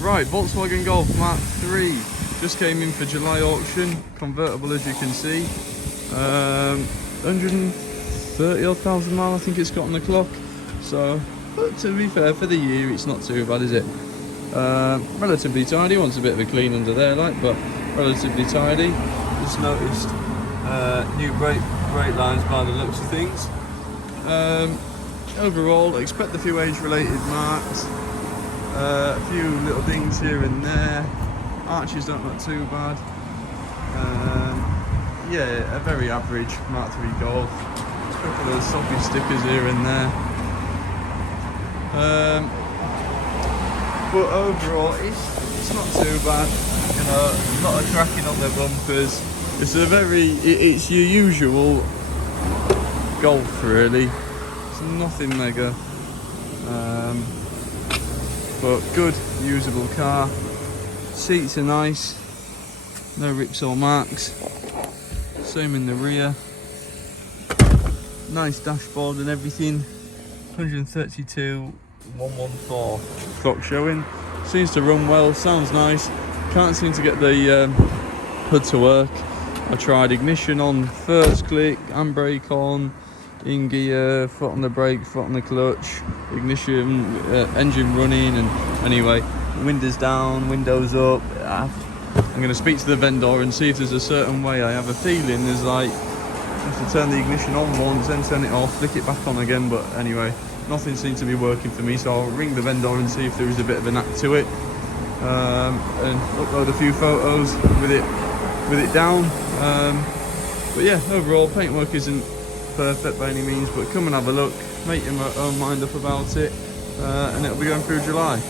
Right, Volkswagen Golf Mark 3 just came in for July auction, convertible as you can see. 130 odd thousand mile I think it's got on the clock. So, but to be fair, for the year it's not too bad, is it? Relatively tidy, wants a bit of a clean under there, like, but relatively tidy. Just noticed new brake lines by the looks of things. Overall, expect a few age-related marks. A few little things here and there. Arches don't look too bad. Yeah, a very average Mark 3 Golf. Just a couple of soppy stickers here and there. But overall, it's not too bad. You know, a lot of cracking on the bumpers. It's your usual Golf, really. It's nothing mega. But good, usable car. Seats are nice, no rips or marks. Same in the rear. Nice dashboard and everything. 132,114 clock showing. Seems to run well, sounds nice. Can't seem to get the hood to work. I tried ignition on first click, handbrake on, in gear, foot on the brake, foot on the clutch, ignition, engine running, and anyway, windows down, windows up. I'm going to speak to the vendor and see if there's a certain way. I have a feeling there's like, I have to turn the ignition on once, then turn it off, flick it back on again, but anyway, nothing seems to be working for me, so I'll ring the vendor and see if there is a bit of a knack to it, and upload a few photos with it down. But yeah, overall paintwork isn't perfect by any means, but come and have a look, make your own mind up about it, and it'll be going through July.